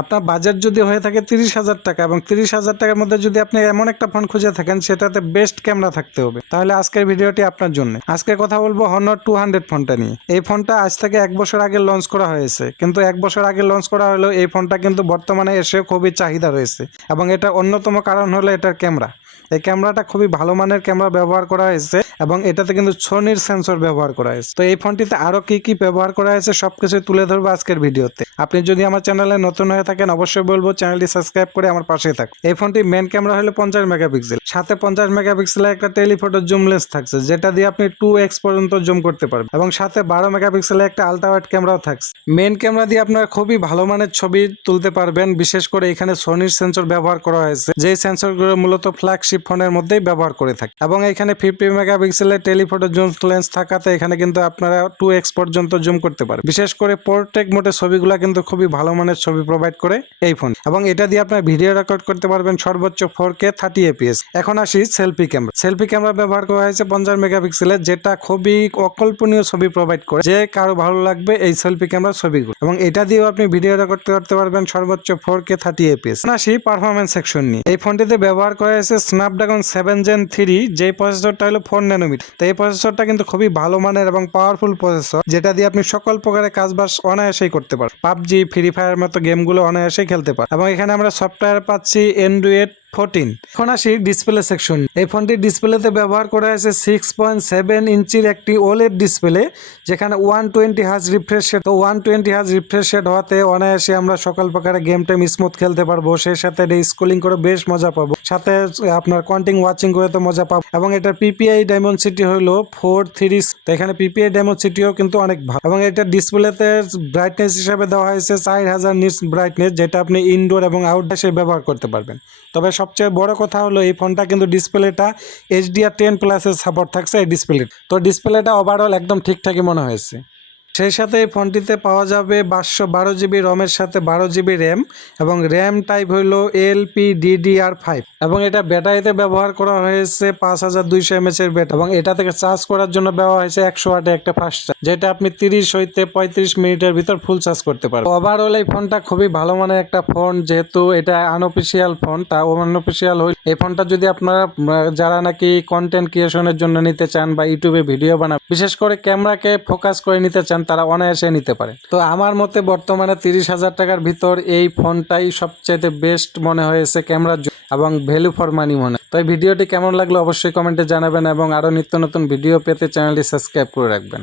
আপনার বাজেট যদি হয়ে থাকে 30,000 টাকা এবং 30,000 টাকার মধ্যে যদি আপনি এমন একটা ফোন খুঁজে থাকেন সেটাতে বেস্ট ক্যামেরা থাকতে হবে, তাহলে আজকের ভিডিওটি আপনার জন্য। আজকে কথা বলবো Honor 200 ফোনটা নিয়ে। এই ফোনটা আজ থেকে 1 বছর আগে লঞ্চ করা হয়েছে, কিন্তু 1 বছর আগে লঞ্চ করা হলেও এই ফোনটা কিন্তু বর্তমানে এসে খুবই চাহিদা রয়েছে এবং এটা অন্যতম কারণ হলো এটার ক্যামেরা। এই ক্যামেরাটা খুবই ভালো মানের ক্যামেরা ব্যবহার করা হয়েছে এবং এটাতে কিন্তু সোনির সেন্সর ব্যবহার করা হয়েছে। তো এই ফোনটিতে আরো কি কি ব্যবহার করা হয়েছে সবকিছু তুলে ধরবো আজকের ভিডিওতে। আপনি যদি আমার চ্যানেলে নতুন হয়ে থাকেন অবশ্যই বলবো চ্যানেলটি সাবস্ক্রাইব করে আমার পাশে থাকুন। এই ফোনটির মেন ক্যামেরা হলো 50 মেগাপিক্সেল, সাথে 50 মেগাপিক্সেলের একটা টেলিফটো জুম লেন্স থাকছে যেটা দিয়ে আপনি 2x পর্যন্ত জুম করতে পারবেন এবং সাথে 12 মেগাপিক্সেলের একটা আলট্রা ওয়াইড ক্যামেরাও থাকছে। মেন ক্যামেরা দিয়ে আপনারা খুবই ভালো মানের ছবি তুলতে পারবেন, বিশেষ করে এখানে সোনির সেন্সর ব্যবহার করা হয়েছে, যেই সেন্সরগুলো মূলত ফ্ল্যাগশিপ ফোনের মধ্যেই ব্যবহার করে থাকে এবং এখানে 50 মেগাপিক্সেলের টেলিফটো জুম লেন্স থাকাতে এখানে কিন্তু আপনারা 2x পর্যন্ত জুম করতে পারবেন। বিশেষ করে পোর্ট্রেট মোডে ছবিগুলো কিন্তু খুবই ভালো মানের ছবি প্রোভাইড করে এই ফোন এবং এটা দিয়ে আপনার ভিডিও রেকর্ড করতে পারবেন সর্বোচ্চ 4K 30 fps। এখন আসি সেলফি ক্যামেরা। সেলফি ক্যামেরা ব্যবহার করা হয়েছে 50 মেগাপিক্সেলের, যেটা খুবই অকল্পনীয় ছবি প্রোভাইড করে, যে কারো ভালো লাগবে এই সেলফি ক্যামেরার ছবিগুলো এবং এটা দিয়েও আপনি ভিডিও রেকর্ড করতে পারবেন সর্বোচ্চ 4K 30 fps। আসি পারফরমেন্স সেকশন নিয়ে। এই ফোনটিতে ব্যবহার করা হয়েছে স্ন্যাপড্রাগন 7 Gen 3, যে প্রসেসরটা হলো 4 ন্যানোমিটার। তো এই প্রসেসরটা কিন্তু খুবই ভালো মানের এবং পাওয়ারফুল প্রসেসর, যেটা দিয়ে আপনি সকল প্রকারের কাজবাজ অনায়াসেই করতে পারেন। পাবজি, ফ্রি ফায়ার মতো গেমগুলো অনায়াসেই খেলতে পারেন এবং এখানে আমরা সফটওয়্যার পাচ্ছি Android 14। এখন আসি ডিসপ্লে সেকশন। এই ফোনটির ডিসপ্লেতে ব্যবহার করা হয়েছে 6.7 ইঞ্চির একটি OLED ডিসপ্লে, যেখানে 120 হার্জ রিফ্রেশ রেট। তো 120 হার্জ রিফ্রেশ রেট হওয়াতে অনায়াসে আমরা সকল প্রকারের গেম টেম স্মুথ খেলতে পারবো, সেই সাথে স্ক্রলিং করে বেশ মজা পাবো, সাথে আপনার কন্টিং ওয়াচিং করে তো মজা পাবো। এবং এটার PPI ডায়মন্ডসিটি হলো 430। তো এখানে PPI ডায়মন্ডসিটিও কিন্তু অনেক ভালো এবং এটা ডিসপ্লেতে ব্রাইটনেস হিসাবে দেওয়া হয়েছে 4000 নিটস ব্রাইটনেস, যেটা আপনি ইনডোর এবং আউটডোরে ব্যবহার করতে পারবেন। তবে সবচেয়ে বড় কথা হলো এই ফোনটা কিন্তু ডিসপ্লেটা HDR10+ এর সাপোর্ট থাকছে এই ডিসপ্লে। তো ডিসপ্লেটা ওভারঅল একদম ঠিকঠাকই মনে হয়েছে। সেই সাথে এই ফোনটিতে পাওয়া যাবে 512GB রমের সাথে 12GB র্যাম এবং র্যাম টাইপ হইল LPDDR5 এবং এটা ব্যাটারিতে ব্যবহার করা হয়েছে 5200 mAh এর ব্যাটারি এবং এটা থেকে চার্জ করার জন্য ব্যবহার হয়েছে 100 ওয়াটের একটা ফাস্ট চার্জ, যেটা আপনি 30 হইতে 35 মিনিটের ভিতর ফুল চার্জ করতে পারবেন। ওভারঅল এই ফোনটা খুবই ভালো মানের একটা ফোন, যেহেতু এটা আনঅফিসিয়াল ফোন, তা আনঅফিসিয়াল হইল এই ফোনটা যদি আপনারা যারা নাকি কন্টেন্ট ক্রিয়েশনের জন্য নিতে চান বা ইউটিউবে ভিডিও বানান, বিশেষ করে ক্যামেরাকে ফোকাস করে নিতে চান, তারা অনায়াসে নিতে পারে। তো আমার মতে বর্তমানে 30,000 টাকার ভিতর এই ফোনটাই সবচেয়ে বেস্ট মনে হয়েছে ক্যামেরার জন্য এবং ভ্যালু ফর মানি মনে। তো এই ভিডিওটি কেমন লাগলো অবশ্যই কমেন্টে জানাবেন এবং আরো নিত্য নতুন ভিডিও পেতে চ্যানেলটি সাবস্ক্রাইব করে রাখবেন।